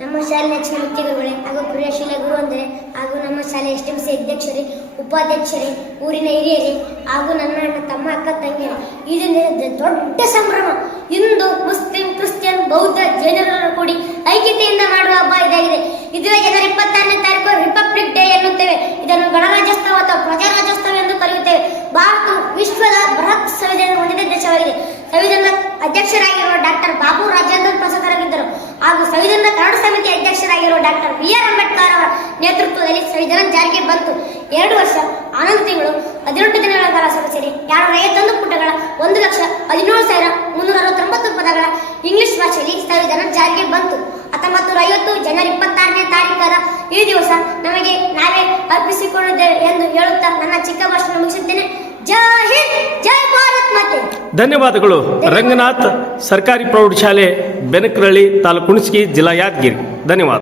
ನಮ್ಮ ಶಾಲೆ ನೆಚ್ಚಿನ ಮುಖ್ಯ ಗುರುಗಳೇ ಹಾಗೂ ಕ್ರಿಯಾಶೀಲ ಗುರು ಅಂದರೆ, ಹಾಗೂ ನಮ್ಮ ಶಾಲೆ ಎಸ್ ಸಿ ಅಧ್ಯಕ್ಷರೇ, ಉಪಾಧ್ಯಕ್ಷರೇ, ಊರಿನ ಹಿರಿಯರೇ, ಹಾಗೂ ನನ್ನ ತಮ್ಮ ಅಕ್ಕ, ತಂಗಿಯರೇ ಇದು ದೊಡ್ಡ ಸಂಭ್ರಮ. ಇಂದು ಮುಸ್ಲಿಂ, ಕ್ರಿಶ್ಚಿಯನ್, ಬೌದ್ಧ ಜೈನರನ್ನು ಕೂಡಿ ಐಕ್ಯತೆಯಿಂದ ಮಾಡುವ ಹಬ್ಬ ಇದಾಗಿದೆ. ಇದುವೇ ಜನವರಿ ಇಪ್ಪತ್ತಾರನೇ ತಾರೀಕು ರಿಪಬ್ಲಿಕ್ ಡೇ ಎನ್ನುತ್ತೇವೆ. ಇದನ್ನು ಗಣರಾಜ್ಯೋತ್ಸವ ಅಥವಾ ಪ್ರಜಾರಾಜ್ಯೋತ್ಸವ ಎಂದು ಕರೆಯುತ್ತೇವೆ. ಭಾರತವು ವಿಶ್ವದ ಬೃಹತ್ ಸಂವಿಧಾನ ಹೊಂದಿದ ದೇಶವಾಗಿದೆ. ಸಂವಿಧಾನದ ಅಧ್ಯಕ್ಷರಾಗಿರುವ ಡಾಕ್ಟರ್ ಬಾಬು ರಾಜೇಂದ್ರ ಪ್ರಸಾದರಾಗಿದ್ದರು. ಹಾಗೂ ಅಧ್ಯಕ್ಷರಾಗಿರುವ ಡಾಕ್ಟರ್ ಬಿ ಆರ್ ಅಂಬೇಡ್ಕರ್ ಅವರ ನೇತೃತ್ವದಲ್ಲಿ ಸಂವಿಧಾನ ಜಾರಿಗೆ ಬಂತು. ಎರಡು ವರ್ಷ ಆನಂದ ತಿಂಗಳು ಹದಿನೆಂಟು ದಿನಗಳ ಕಾಲ ಸದಸ್ಯರಿ ಎರಡು ಐವತ್ತೊಂದು ಪುಟಗಳ ಒಂದು ಲಕ್ಷ ಹದಿನೇಳು ಸಾವಿರ ಮುನ್ನೂರ ಅರವತ್ತೊಂಬತ್ತು ಪದಗಳ ಇಂಗ್ಲಿಷ್ ಭಾಷೆಯಲ್ಲಿ ಸಂವಿಧಾನ ಜಾರಿಗೆ ಬಂತು. ಹತ್ತೊಂಬತ್ತು ನೂರ ಐವತ್ತು ಜನವರಿ ಇಪ್ಪತ್ತಾರನೇ ತಾರೀಕಾದ ಈ ದಿವಸ ನಮಗೆ ನಾವೇ ಅರ್ಪಿಸಿಕೊಂಡಿದ್ದೇವೆ ಎಂದು ಹೇಳುತ್ತಾ ನನ್ನ ಚಿಕ್ಕ ಭಾಷಣ ಮುಗಿಸುತ್ತೇನೆ. ಜೈ ಹಿಂದ್ ಜೈ ಭಾರತ್ ಮಾತೆ. ಧನ್ಯವಾದಗಳು. ರಂಗನಾಥ್ ಸರ್ಕಾರಿ ಪ್ರೌಢಶಾಲೆ ಬೆನಕರಳ್ಳಿ ತಾಲೂಕು ಹುಣಸಗಿ ಜಿಲ್ಲಾ ಯಾದಗಿರಿ. ಧನ್ಯವಾದ.